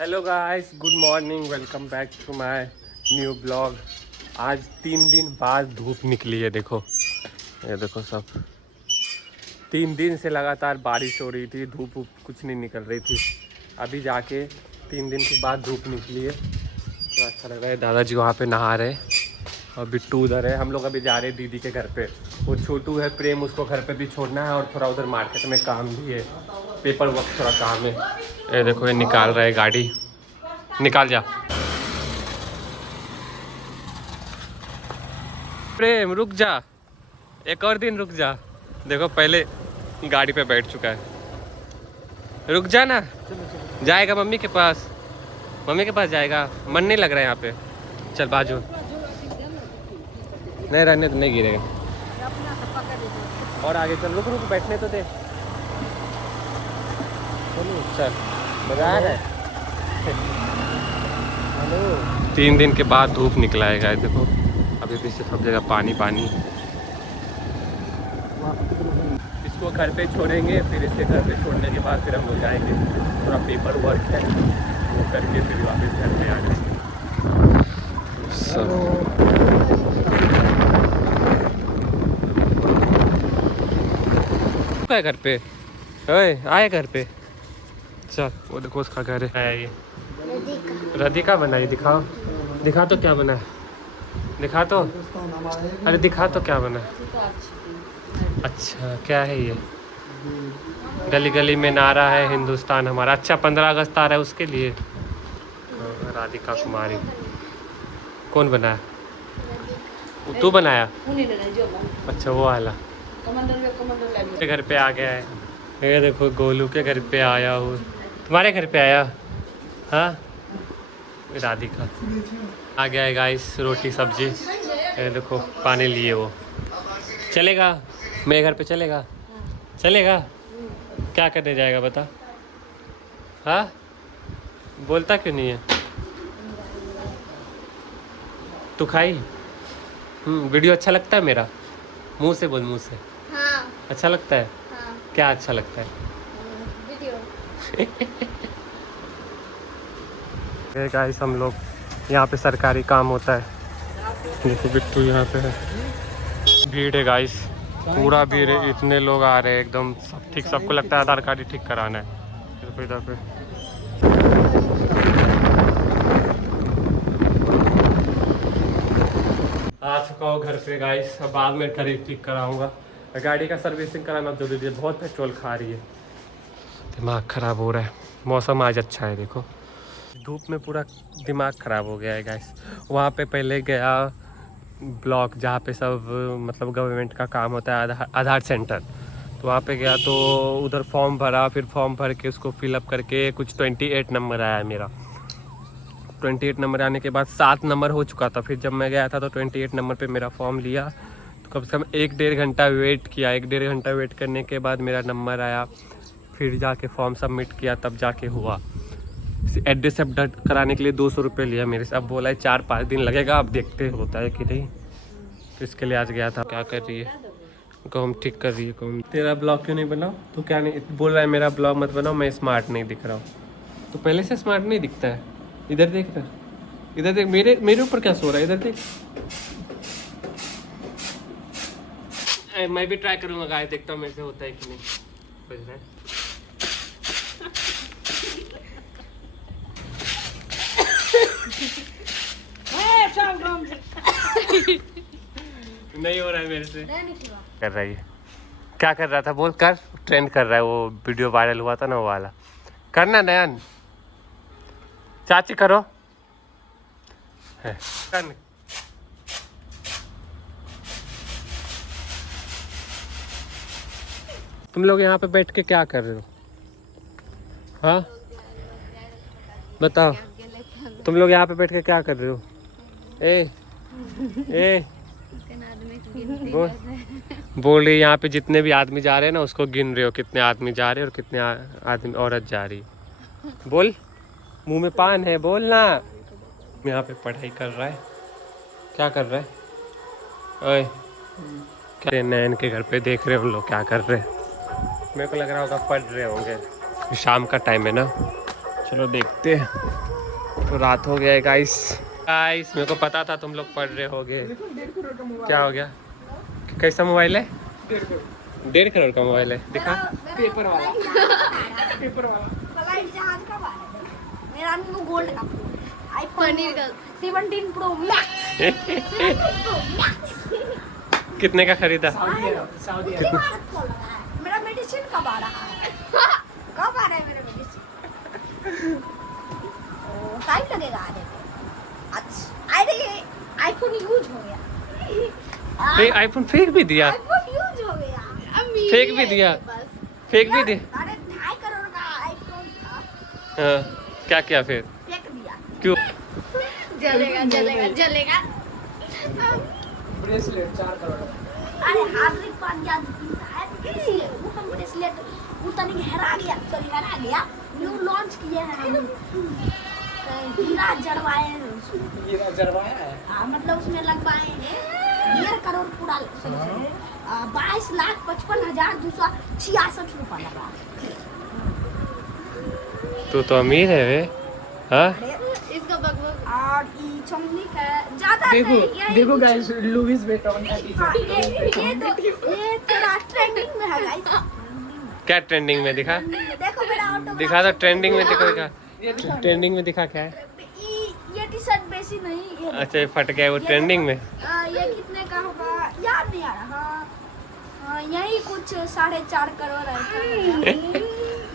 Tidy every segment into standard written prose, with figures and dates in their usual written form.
Hello guys, good morning, welcome back to my new blog. आज 3 दिन बाद धूप निकली है। देखो, ये देखो सब 3 दिन से लगातार बारिश हो रही थी, धूप कुछ नहीं निकल रही थी। अभी जाके 3 दिन के बाद धूप निकली है तो अच्छा लग रहा है। दादाजी वहाँ पे नहा रहे और बिट्टू उधर है। हम लोग अभी जा रहे हैं दीदी के घर पे। वो छोटू है प्रेम, उसको घर पे भी छोड़ना है और थोड़ा उधर मार्केट में काम भी है, पेपर वर्क थोड़ा काम है। ये देखो, ये निकाल रहा है गाड़ी, निकाल जा। प्रेम रुक जा, एक और दिन रुक जा। देखो पहले गाड़ी पे बैठ चुका है, रुक जा ना। जाएगा मम्मी के पास, मम्मी के पास जाएगा। मन नहीं लग रहा है यहाँ पे। चल बाजू, नहीं रहने तो नहीं गिरेगा। और आगे चल, रुक रुक बैठने तो दे। चल, मजा आ रहा है। 3 दिन के बाद धूप निकला है गाइस। देखो अभी भी से सब जगह पानी पानी। इसको घर पे छोड़ेंगे, फिर इसके घर पे छोड़ने के बाद फिर हम लोग जाएंगे, थोड़ा पेपर वर्क है वो करके फिर वापस घर पे आ जाएंगे। है घर पे, ओए आए घर पे। चल, वो देखो उसका घर है ये। राधिका बनाई, दिखाओ दिखा तो क्या बना है, दिखा तो। अरे दिखा तो क्या बना है। अच्छा क्या है ये? गली गली में नारा है हिंदुस्तान हमारा। अच्छा 15 अगस्त आ रहा है उसके लिए। राधिका कुमारी कौन बनाया? तू बनाया? अच्छा वो वाला। घर पे आ गया है। ये देखो गोलू के घर पे आया हूँ। तुम्हारे घर पे आया? हाँ, राधिका आ गया है गाइस। रोटी सब्जी, ये देखो पानी लिए वो। चलेगा मेरे घर पे? चलेगा? चलेगा? क्या करने जाएगा बता? हाँ, बोलता क्यों नहीं है? तू खाई? वीडियो अच्छा लगता है मेरा? मुंह से बोल, मुंह से। हाँ। अच्छा लगता है? हाँ। क्या अच्छा लगता है? वीडियो। गाइस हम लोग यहाँ पे सरकारी काम होता है। देखो बिट्टू यहाँ पे है। भीड़ है गाइस, पूरा भीड़ है। इतने लोग आ रहे हैं एकदम सब ठीक। सबको लगता है आधार कार्ड ही ठीक कराना है। देखो इधर पे आ चुका हूँ घर पे गाइस। अब बाद में करीब ठीक कराऊंगा। गाड़ी का सर्विसिंग कराना जरूरी है, बहुत पेट्रोल खा रही है, दिमाग ख़राब हो रहा है। मौसम आज अच्छा है, देखो धूप में पूरा दिमाग ख़राब हो गया है गाइस। वहाँ पे पहले गया ब्लॉक जहाँ पे सब मतलब गवर्नमेंट का काम होता है, आधार सेंटर। तो वहाँ पे गया तो उधर फॉर्म भरा, फिर फॉर्म भर के उसको फिलअप करके कुछ 28 नंबर आया मेरा। 28 नंबर आने के बाद 7 नंबर हो चुका था। फिर जब मैं गया था तो 28 नंबर पे मेरा फॉर्म लिया तो कम से कम 1-1.5 घंटा वेट किया। 1-1.5 घंटा वेट करने के बाद मेरा नंबर आया। फिर जाके फॉर्म सबमिट किया, तब जाके हुआ। एड्रेस अपडेट कराने के लिए 200 रुपये लिया मेरे से। अब बोला है 4-5 दिन लगेगा, अब देखते होता है कि नहीं। तो इसके लिए आज गया था। क्या कर रही है? कौन ठीक कर रही है? कौन? तेरा ब्लॉग क्यों नहीं बनाओ? तो क्या नहीं बोल रहा है मेरा ब्लॉग मत बनाओ, मैं स्मार्ट नहीं दिख रहा हूँ। तो पहले से स्मार्ट नहीं दिखता है। इधर देख रहा, इधर देख, मेरे ऊपर क्या सो रहा है, इधर देख। मैं भी ट्राई करूँगा गाइस, देखता हूँ मेरे से होता है कि नहीं। समझ रहा है? नहीं हो रहा है मेरे से। कर रही है, क्या कर रहा था बोल? कर, ट्रेंड कर रहा है वो, वीडियो वायरल हुआ था ना वो वाला। करना नयन, चाची करो है। कर। तुम लोग यहाँ पे बैठ के क्या कर रहे हो? हाँ बताओ, तुम लोग यहाँ पे बैठ के क्या कर रहे हो? ए ए बोल रही यहाँ पे जितने भी आदमी जा रहे हैं ना उसको गिन रहे हो, कितने आदमी जा रहे हैं और कितने आदमी औरत जा रही। बोल, मुंह में पान है, बोल ना। यहाँ पे पढ़ाई कर रहा है। क्या कर रहा है? ओए क्या? नैन के घर पे देख रहे हो लोग क्या कर रहे हैं। मेरे को लग रहा होगा पढ़ रहे होंगे, शाम का टाइम है ना। चलो देखते हैं। तो रात हो गया है गाइस। गाइस मेरे को पता था तुम लोग पढ़ रहे होगे। क्या हो गया? कैसा मोबाइल है? 1.5 करोड़ का मोबाइल है। दिखा। पेपर वाला फ्लाइट जहाज का बात है। मेरा आदमी को गोल्ड का आईफोन 17 प्रो मैक्स। कितने का खरीदा? सऊदी मेरा मेडिसिन कब आ रहा है? कब आ रहा है मेरा मेडिसिन? टाइम लगेगा आने में। अच्छा अरे आईफोन यूज हो गया। आईफोन फेंक भी दिया? आईफोन यूज हो गया। फेंक भी दिया? फेंक भी दिया? अरे 2.5 करोड़ का आईफोन था। हाँ, क्या किया फिर? फेंक दिया। क्यों? जलेगा जलेगा जलेगा। ब्रेसलेट 4 करोड़। अरे हार्दिक पांड्या है इसलिए वो हम ब्रेसलेट वो तनिक हरा गया न्यू लॉन्च किया है हम। हीरा जड़वाए हैं उसमें। हीरा जड़वाया है? हाँ मतलब उसमें लगवाए हैं 1.5 करोड़ पूरा 22,55,266 रुपया लगा। तू तो अमीर है वे। हाँ? इसका बकबक और ई चमनी का ज्यादा देखो नहीं, यही देखो कुछ- गाइस लुइस वेटॉन का हाँ, टी-शर्ट। ये तेरा ट्रेंडिंग में है गाइस। क्या ट्रेंडिंग में दिखा? देखो मेरा ऑटो दिखा तो ट्रेंडिंग में देखो। दिखा ट्रेंडिंग में दिखा क्या है? ये टी शर्ट बेसी नहीं ये अच्छा ये फट गया वो ट्रेंडिंग में। ये कितने का होगा याद नहीं आ रहा। हाँ, यही कुछ 4.5 करोड़ है।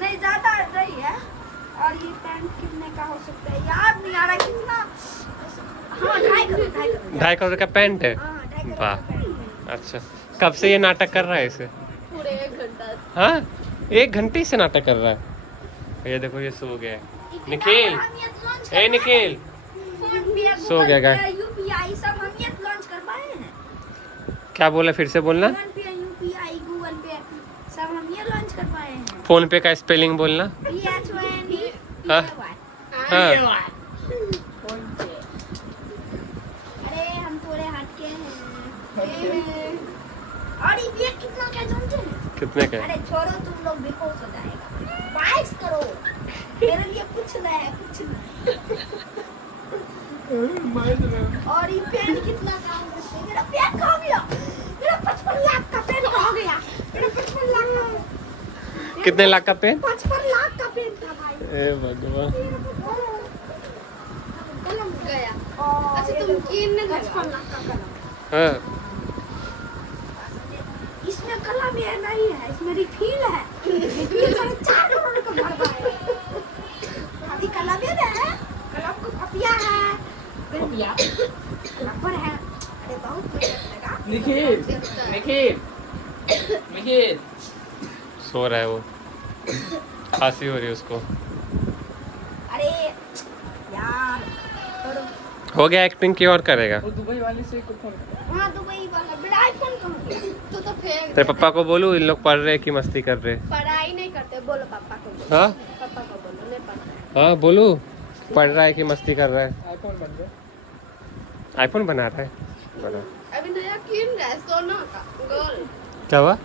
नहीं ज्यादा नहीं है। और ये पैंट कितने का हो सकता है याद नहीं आ रहा कितना। हाँ 2.5 करोड़ 2.5 करोड़ का पैंट है? हाँ 2.5 करोड़ वाह। का पैंट है। अच्छा कब से ये नाटक कर रहा है इसे? पूरे 1 घंटा से। हाँ 1 घंटे से नाटक कर रहा है। ये देखो ये सो गया है। निखिल, ए निखिल सो गया क्या? यूपीआई सब हम ये लॉन्च कर पाए हैं। क्या बोला फिर से बोलना? फोन पे यूपीआई गूगल पे सब हम ये लॉन्च कर पाए हैं। फोन पे का स्पेलिंग बोलना। PHONE हाँ। हाँ अरे हम थोड़े हटके हैं। और ये कितना क्या जानते हैं? कितने का? अरे छोड़ो तुम लोग बेहोश हो जाएगा। 22 करोड़ मेरे लिए कुछ नहीं है कुछ नहीं। और ये पेन कितना का हो सकता है? मेरा पेन खो गया। मेरा 55 लाख का पेन खो गया। मेरा 55 लाख का कितने लाख का पेन? 55 लाख का पेन था भाई। ए भगवान। कलम गया। और अच्छा, ये तुम देखो, कीन ने 55 लाख का कलम। हाँ इसमें कलम ये नहीं है, इसमें रिफिल है। रिफिल 4.5 करोड़ का भरवा है। अभी कलम ये है, कलम को कपिया है, रबर है। अरे बहुत कुछ लगा। निखिल सो रहा है वो। खांसी हो रही है उसको। अरे यार छोड़ो। हो गया एक्टिंग की और करेगा। वो दुबई वाले से को फोन कर। हाँ दुबई वाला मेरा आईफोन कहाँ गया? तो फेंक तेरे पापा को बोलूं इन लोग पढ़ रहे कि मस्ती कर रहे? पढ़ाई नहीं करते। बोलो पापा को बोलो। हाँ पापा को बोलो नहीं पढ़ता। हाँ बोलू पढ़ रहा है कि मस्ती कर रहा है? आईफोन बन गया। आईफोन बना रहा है। बना। अभी नया किन रहा है सोना का गोल्ड। क्या हुआ?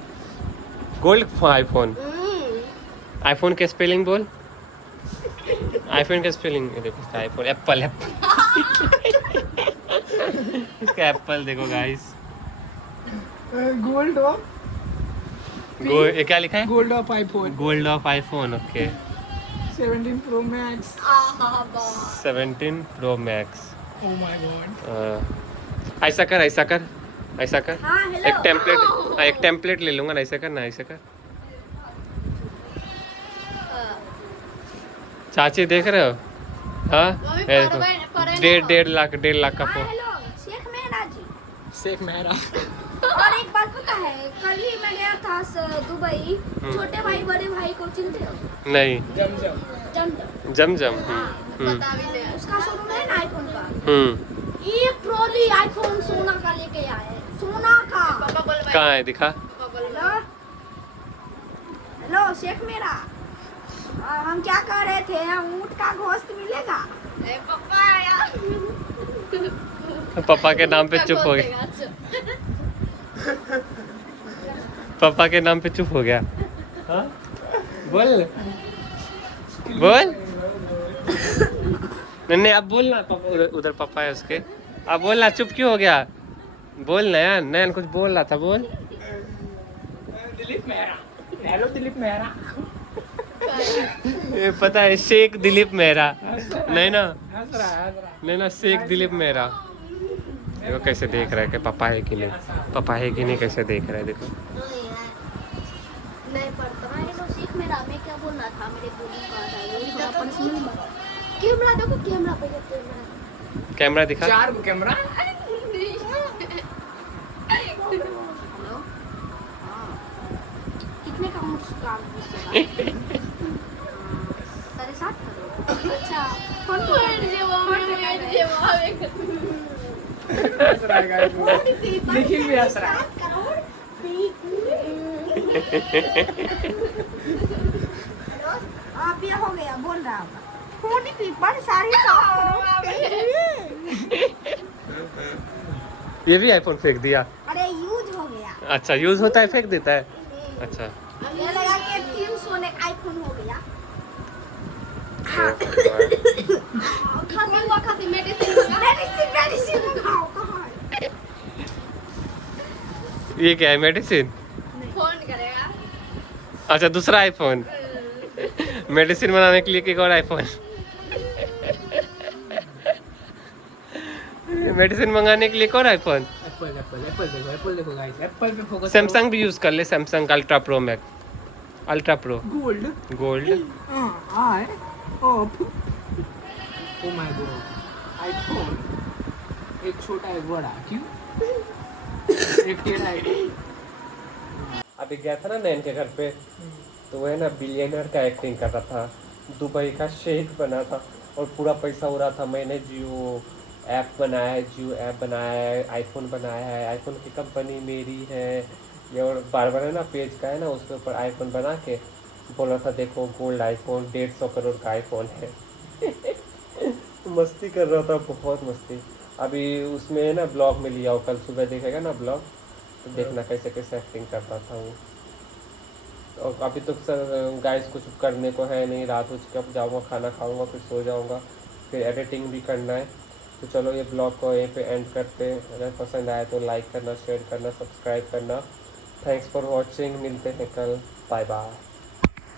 Gold iPhone? आईफोन के स्पेलिंग बोल। आईफोन का स्पेलिंग देखो। इसका आईफोन एप्पल है। इसका एप्पल देखो गाइस। गोल्ड ऑफ ये क्या लिखा है? Gold of iPhone gold of iPhone. Okay 17 pro max. आहा बस 17 pro max. Oh my God. ऐसा कर ऐसा कर ऐसा कर। हाँ हेलो। एक टेम्पलेट एक टेम्पलेट ले लूंगा ना। ऐसा कर ना ऐसा कर। चाची देख रहे हो? हाँ मम्मी ये देखो। पढ़े 1.5 लाख का हाँ फोन। हेलो शेख मेहरा जी। शेख मेहरा। और एक बात पता है कल ही मैं गया था दुबई। छोटे भाई बड़े भाई को चिनते हो? नहीं। जमजम। जमजम। जमजम। पता भी नहीं। उसका शोरूम है ना आईफोन का। हम्म। एक ट्रॉली आईफोन सोना का लेके आए। सोना का। पापा बोल भाई। कहाँ है दिखा? पापा बोल हेलो हेलो शेख मेरा। हम क्या कह रहे थे ऊँट का गोश्त मिलेगा? ए पापा आया। पापा के नाम पे चुप हो गया। पापा के नाम पे चुप हो गया। हाँ? बोल बोल। नहीं अब बोलना, पापा उधर पापा है उसके। अब बोलना, चुप क्यों हो गया? बोल नयन, नयन कुछ बोल रहा था, बोल। दिलीप मेहरा। हेलो दिलीप मेहरा। ये पता है, शेख दिलीप मेहरा। नहीं ना, हंस रहा नहीं ना, शेख दिलीप मेहरा। देखो कैसे देख रहा है कि पापा है कि नहीं, पापा है कि नहीं, कैसे देख रहा है देखो। नहीं पढ़ता है तो सीख मेरा। मैं क्या बोल रहा था, मेरे बोलने का था ये थोड़ा पर्सनल बात। कैमरा देखो, कैमरा पे कैमरा। कैमरा दिखा। 4 को कैमरा। हेलो। हाँ। कितने का मुस्कान? 7.5 करोड़। अच्छा फोन पे हंस रहा है guys वो। निखिल भी हंस रहा है। आप ये हो गया बोल रहा होगा। फोन पेपर सारी साफ करो। ये भी आईफोन फेंक दिया। अरे यूज हो गया। अच्छा, यूज होता है फेंक देता है। अच्छा ये लगा के 300 का आईफोन हो गया। खांसी मेडिसिन मंगाओ। कहाँ है? ये क्या है, मेडिसिन? फोन करेगा। अच्छा, दूसरा आईफोन। मेडिसिन बनाने के लिए एक और आईफोन। मेडिसिन मंगाने के लिए एक और आईफोन। एप्पल देखो गाइस। एप्पल पे फोकस। सैमसंग भी यूज कर ले, Samsung ultra pro max, ultra pro gold. Gold. I of. Oh my God. IPhone. एक छोटा एक बड़ा, क्यों? एक टेढ़ा एक। अभी गया था ना नैन के घर पे, तो वो है ना बिलियनर का एक्टिंग कर रहा था, दुबई का शेख बना था और पूरा पैसा उड़ा था। मैंने जियो ऐप बनाया है, जियो ऐप बनाया है, आईफोन बनाया है, आईफोन की कंपनी मेरी है ये। और बार बार है ना पेज का है ना, उसके ऊपर आईफोन बना के बोल रहा था, देखो गोल्ड आईफोन 150 करोड़ का आईफोन है। मस्ती कर रहा था, बहुत मस्ती। अभी उसमें है ना ब्लॉग में लिया हो, कल सुबह देखेगा ना ब्लॉग, तो देखना कैसे कैसे एक्टिंग कर रहा था वो। और अभी तो सर गाइस कुछ करने को है नहीं, रात हो चुकी, अब जाऊँगा खाना खाऊंगा, फिर सो जाऊँगा, फिर एडिटिंग भी करना है। तो चलो ये ब्लॉग को यहीं पे एंड करते हैं। अगर पसंद आए तो लाइक करना, शेयर करना, सब्सक्राइब करना। थैंक्स फॉर वॉचिंग, मिलते हैं कल, बाय बाय।